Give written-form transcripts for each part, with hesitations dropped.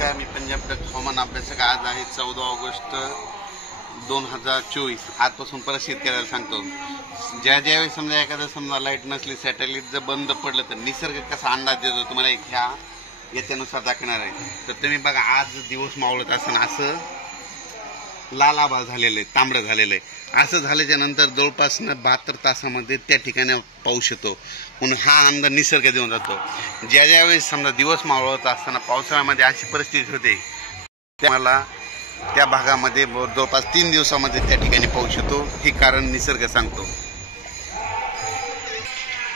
नमस्कार, मी पंजाब डक हवामान अभ्यासक. आज आहे 14 ऑगस्ट 2024. आजपासून परत शेतकऱ्याला सांगतो, ज्यावेळेस समजा एखादं समजा लाईट नसली, सॅटेलाइट जर बंद पडलं तर निसर्ग कसा अंदाज देतो तुम्हाला ह्या याच्यानुसार दाखवणार आहे. तर तुम्ही बघा, आज दिवस मावळत असताना असं लाल आभाळ झालेलं आहे, तांबडं झालेलं आहे. असं झाल्याच्या नंतर जवळपास 72 तासामध्ये त्या ठिकाणी पाऊस येतो, म्हणून हा अंदाज निसर्ग देऊन जातो. ज्यावेळेस समजा दिवस मावळत असताना पावसाळ्यामध्ये अशी परिस्थिती होते, त्याला त्या भागामध्ये जवळपास 3 दिवसामध्ये त्या ठिकाणी पाऊस येतो. हे कारण निसर्ग सांगतो.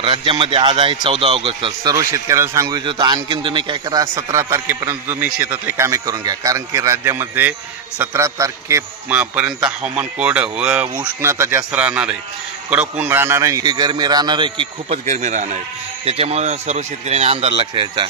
राज्यामध्ये आज आहे 14 ऑगस्ट. सर्व शेतकऱ्याला सांगू इच्छितो, आणखीन तुम्ही काय करा, 17 तारखेपर्यंत तुम्ही शेतातले कामे करून घ्या. कारण की राज्यामध्ये 17 तारखेपर्यंत हवामान कोरडं व उष्णता जास्त राहणार आहे. कडक ऊन राहणार आहे, की गरमी राहणार आहे, की खूपच गरमी राहणार आहे. त्याच्यामुळे सर्व शेतकऱ्यांनी अंदाज लक्षात घ्यायचा.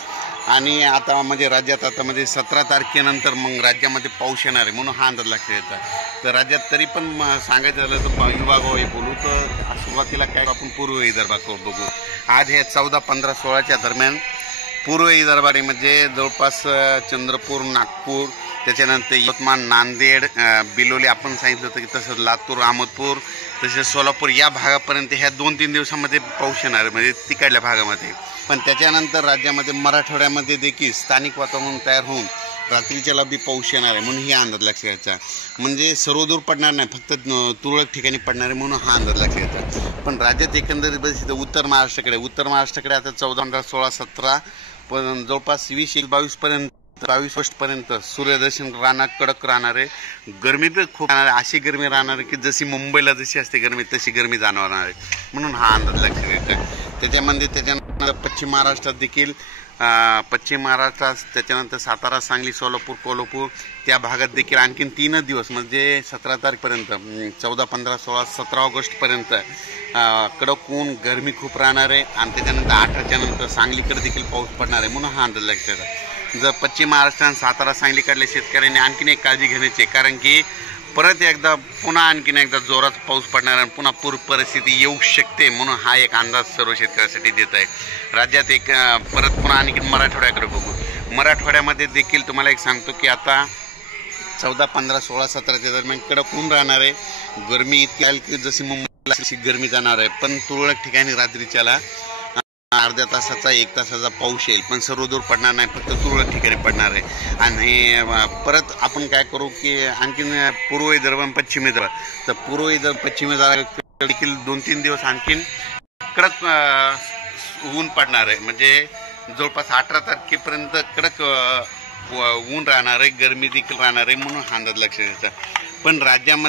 आणि आता म्हणजे राज्यात आता म्हणजे 17 तारखेनंतर मग राज्यामध्ये पाऊस येणार आहे, म्हणून हा अंदाज लक्षात घ्यायचा. तर राज्यात तरी पण सांगायचं झालं तर विभागावर बोलू तर सुरुवातीला काय आपण पूर्व विदर्भाकडे बघू. आज हे 14, 15, 16च्या दरम्यान पूर्व विदर्भामध्ये जवळपास चंद्रपूर, नागपूर, त्याच्यानंतर यवतमाळ, नांदेड, बिलोली आपण सांगितलं होतं की तसंच लातूर, अहमदपूर, तसेच सोलापूर या भागापर्यंत ह्या 2-3 दिवसामध्ये पाऊस येणार आहे, म्हणजे तिकडल्या भागामध्ये. पण त्याच्यानंतर राज्यामध्ये मराठवाड्यामध्ये देखील स्थानिक वातावरण तयार होऊन रात्रीच्याला बी पाऊस येणार आहे, म्हणून ही अंदाज लक्षात घ्यायचा. म्हणजे सर्वदूर पडणार नाही, फक्त तुरळक ठिकाणी पडणार आहे, म्हणून हा अंदाज लक्षात घ्यायचा. पण राज्यात एकंदरीत बघितलं उत्तर महाराष्ट्राकडे आता 14, 15, 16, 17 पण जवळपास 22 ऑगस्टपर्यंत सूर्यदर्शन राहणार, कडक राहणार आहे. गरमी पण खूप राहणार आहे, अशी गरमी राहणार आहे की जशी मुंबईला जशी असते गरमी तशी गरमी जाणवणार आहे, म्हणून हा अंदाज लक्षात घ्यायचा. त्याच्यानंतर पश्चिम महाराष्ट्रात देखील त्याच्यानंतर सातारा, सांगली, सोलापूर, कोल्हापूर त्या भागात देखील आणखीन 3 दिवस म्हणजे 17 तारखेपर्यंत 14, 15, 16, 17 ऑगस्टपर्यंत कडक ऊन, गरमी खूप राहणार आहे. आणि त्याच्यानंतर 18च्या नंतर सांगलीकडे देखील पाऊस पडणार आहे, म्हणून हा अंदाज लक्षात घ्यायचा. जर पश्चिम महाराष्ट्र आणि सातारा, सांगलीकडल्या शेतकऱ्यांनी आणखीन एक काळजी घेण्याची, कारण की परत एकदा पुन्हा आणखीन एकदा जोरात पाऊस पडणार आणि पुन्हा पूर परिस्थिती येऊ शकते, म्हणून हा एक अंदाज सर्व शेतकऱ्यांसाठी देत आहे. राज्यात एक परत पुन्हा आणखीन मराठवाड्याकडे बघू. मराठवाड्यामध्ये देखील तुम्हाला एक सांगतो की आता 14, 15, 16, 17च्या दरम्यान कडक ऊन राहणार आहे. गरमी इतकी आहे की जशी मुंबईला अशी गरमी जाणार आहे. पण तुरळक ठिकाणी रात्रीच्याला अर्ध्या तासाचा 1 तासाचा पाऊस येईल, पण सर्वदूर पडणार नाही, फक्त तुरळक ठिकाणी पडणार आहे. आणि परत आपण काय करू की आणखीन पूर्व विदर्भ आणि पश्चिम विदर्भ, तर पूर्व विदर्भ, पश्चिम विदर्भ देखील 2-3 दिवस आणखीन कडक ऊन पडणार आहे. म्हणजे जवळपास 18 तारखेपर्यंत कडक ऊन राहणार आहे, गरमी देखील राहणार आहे, म्हणून हा अंदाज लक्षात घ्यायचा. पण राज्यामध्ये